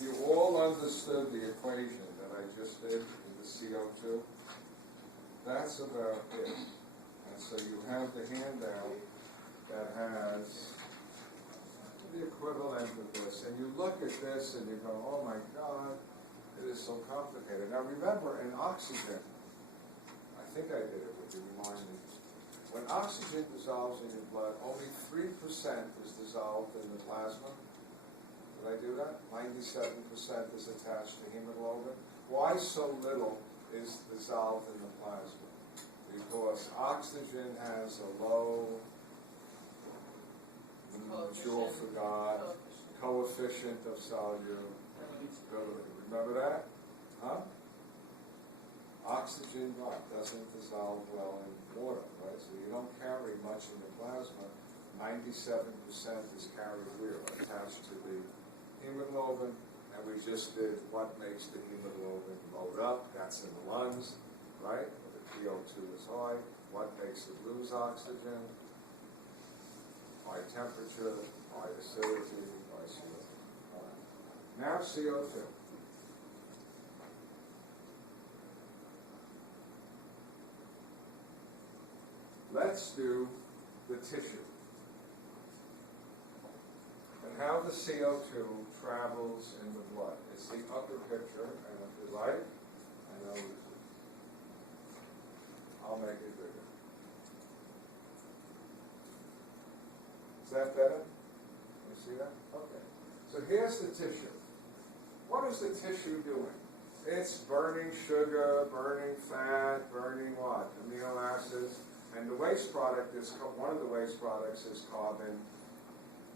you all understood the equation that I just did with the CO2, that's about it. And so you have the handout that has the equivalent of this, and you look at this and you go, oh my God, it is so complicated. Now remember, in oxygen, I think I did it with you, remind me. When oxygen dissolves in your blood, only 3% is dissolved in the plasma. Did I do that? 97% is attached to hemoglobin. Why so little is dissolved in the plasma? Because oxygen has a low, coefficient of solubility. Remember that? Huh? Oxygen doesn't dissolve well in water, right? So you don't carry much in the plasma. 97% is carried where? Attached to the hemoglobin, and we just did what makes the hemoglobin load up. That's in the lungs, right? Where the CO2 is high. What makes it lose oxygen? High temperature, high acidity, high CO2. Now CO2. Let's do the tissue and how the CO2 travels in the blood. It's the upper picture, and if you like, I know I'll make it bigger. Is that better? You see that? Okay. So here's the tissue. What is the tissue doing? It's burning sugar, burning fat, burning what? Amino acids. And the waste product is, one of the waste products is carbon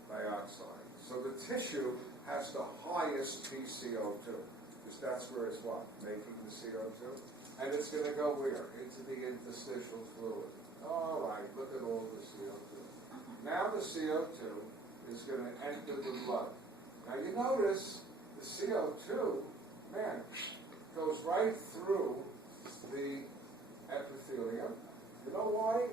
dioxide. So the tissue has the highest PCO2, because that's where it's what? Making the CO2. And it's going to go where? Into the interstitial fluid. All right, look at all the CO2. Now the CO2 is going to enter the blood. Now you notice the CO2, man, goes right through the epithelium. You know why?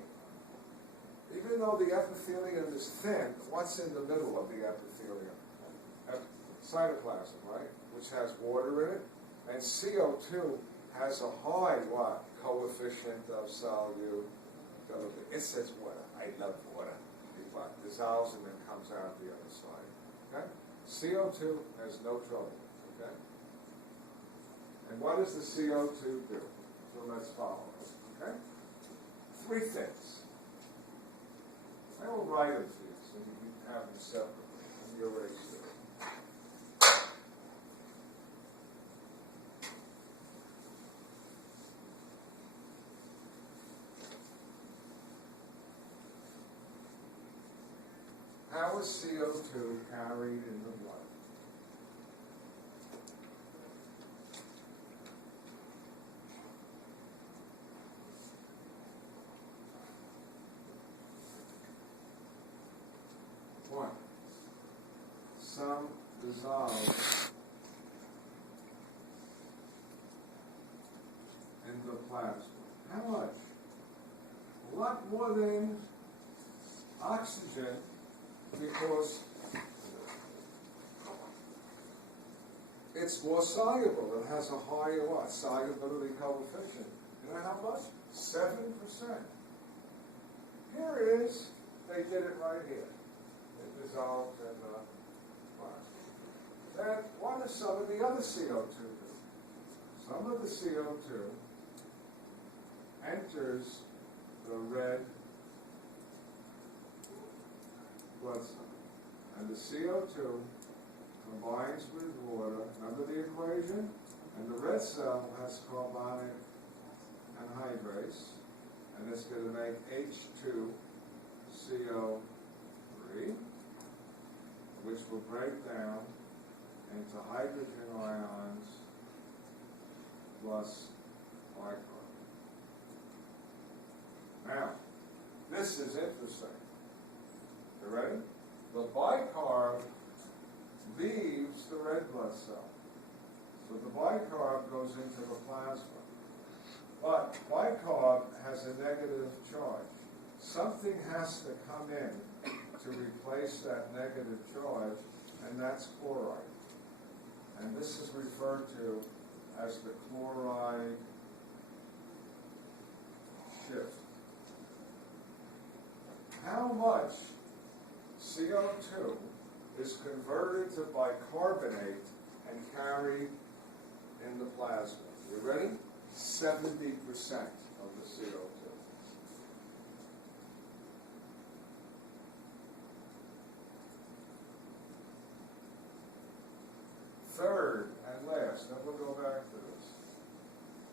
Even though the epithelium is thin, what's in the middle of the epithelium? Cytoplasm, right? Which has water in it. And CO2 has a high, what? Coefficient of solubility. It says water. I love water. It dissolves and then comes out the other side. Okay? CO2 has no trouble. Okay? And what does the CO2 do? So let's follow it. Okay? 3 things. I will write them for you so you can have them separately. And you're ready to do it. How is CO2 carried in the blood? One, some dissolve in the plasma. How much? A lot more than oxygen, because it's more soluble. It has a higher what? Solubility coefficient. You know how much? 7%. Here it is. They did it right here. It dissolves in the plasma. Then what does some of the other CO2 do? Some of the CO2 enters the red blood cell. And the CO2 combines with water. Remember the equation? And the red cell has carbonic anhydrase. And it's going to make H2CO3, which will break down into hydrogen ions plus bicarb. Now, this is interesting. You ready? The bicarb leaves the red blood cell. So the bicarb goes into the plasma. But bicarb has a negative charge. Something has to come in to replace that negative charge, and that's chloride. and this is referred to as the chloride shift. How much CO2 is converted to bicarbonate and carried in the plasma? You ready? 70% of the CO2. Third and last, then we'll go back to this.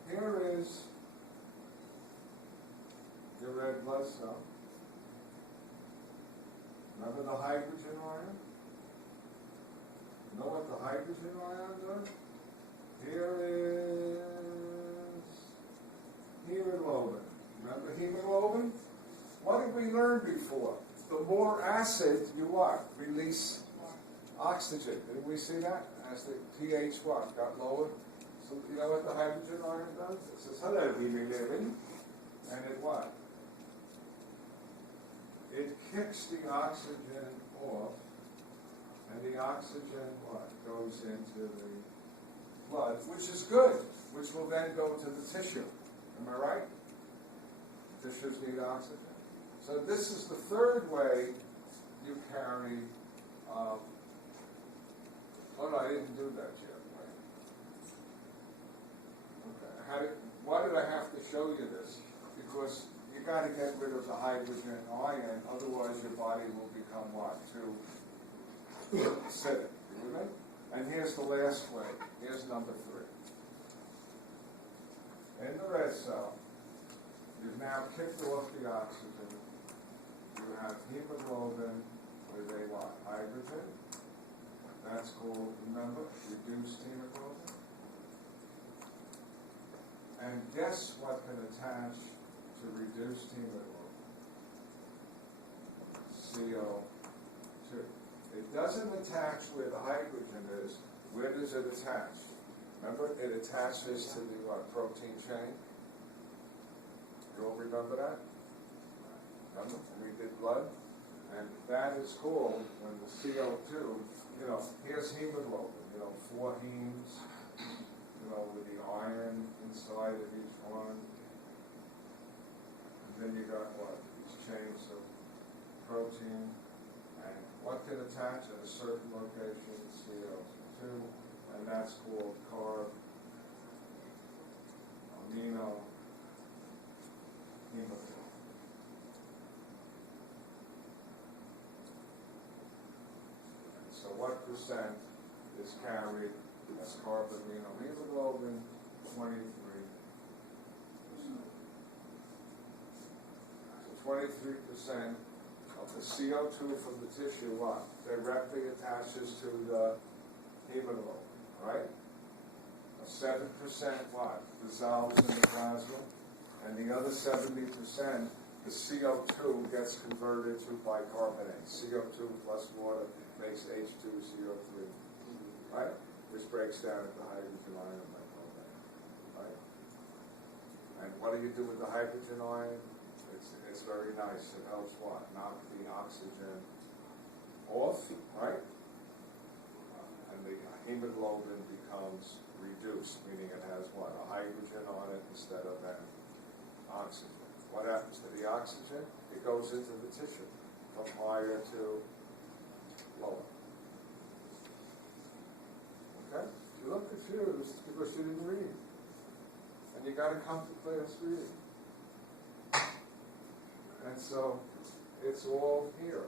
Here is your red blood cell. Remember the hydrogen ion? You know what the hydrogen ion does? Here is hemoglobin. Remember hemoglobin? What did we learn before? The more acid you what? Release oxygen. Didn't we see that? As the pH what? Got lower. So you know what the hydrogen ion does? It says, hello, hemoglobin. And it what? It kicks the oxygen off, and the oxygen what? Goes into the blood, which is good, which will then go to the tissue. Am I right? Tissues need oxygen. So this is the third way you carry. Oh no, I didn't do that yet. Okay. Why did I have to show you this? Because you got to get rid of the hydrogen ion, otherwise your body will become what? Too acidic. You with me? And here's the last way. Here's number 3. In the red cell, you've now kicked off the oxygen. You have hemoglobin with a what? Hydrogen. That's called, remember, reduced hemoglobin. And guess what can attach to reduced hemoglobin? CO2. It doesn't attach where the hydrogen is. Where does it attach? Remember, it attaches to the what, protein chain? You all remember that? Remember when we did blood? And that is called, when the CO2, here's hemoglobin, 4 hemes, with the iron inside of each one. And then you got what? These chains of protein. And what can attach at a certain location? CO2. And that's called carb, amino, hemoglobin. So what percent is carried as hemoglobin? 23%. So 23% of the CO2 from the tissue, what? Directly attaches to the hemoglobin, right? 7% what? Dissolves in the plasma. And the other 70%, the CO2 gets converted to bicarbonate. CO2 plus water makes H2CO3, right? Which breaks down into hydrogen ion bicarbonate, right? And what do you do with the hydrogen ion? It's very nice. It helps what? Knock the oxygen off, right? And the hemoglobin becomes reduced, meaning it has what? A hydrogen on it instead of an oxygen. What happens to the oxygen? It goes into the tissue from higher to lower. Okay? You look confused because you didn't read. And you got to come to class reading. And so, it's all here.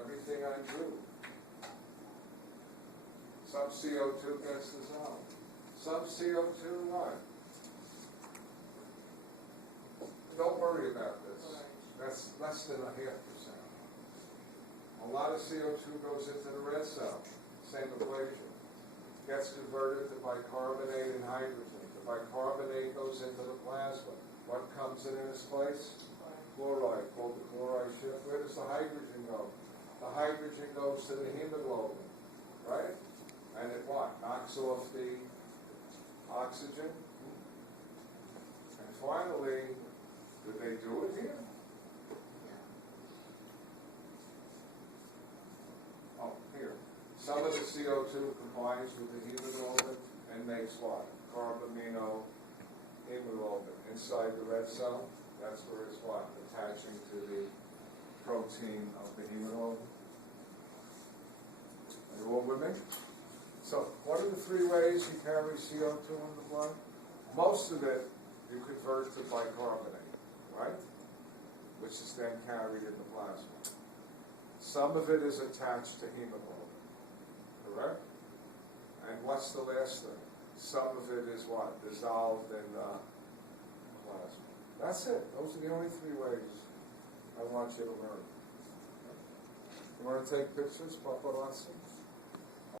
Everything I do. Some CO2 gets dissolved. Some CO2 what? Don't worry about this. That's less than 0.5%. A lot of CO2 goes into the red cell. Same equation. Gets converted to bicarbonate and hydrogen. The bicarbonate goes into the plasma. What comes in its place? Chloride, called the chloride shift. Where does the hydrogen go? The hydrogen goes to the hemoglobin, right? And it what? Knocks off the oxygen. And finally, did they do it here? Oh, here. Some of the CO2 combines with the hemoglobin and makes what? Carbamino hemoglobin. Inside the red cell, that's where it's what? Attaching to the protein of the hemoglobin. Are you all with me? So, what are the three ways you carry CO2 in the blood? Most of it you convert to bicarbonate, right? Which is then carried in the plasma. Some of it is attached to hemoglobin, correct? And what's the last thing? Some of it is what? Dissolved in plasma. That's it. Those are the only three ways I want you to learn. You want to take pictures, paparazzi?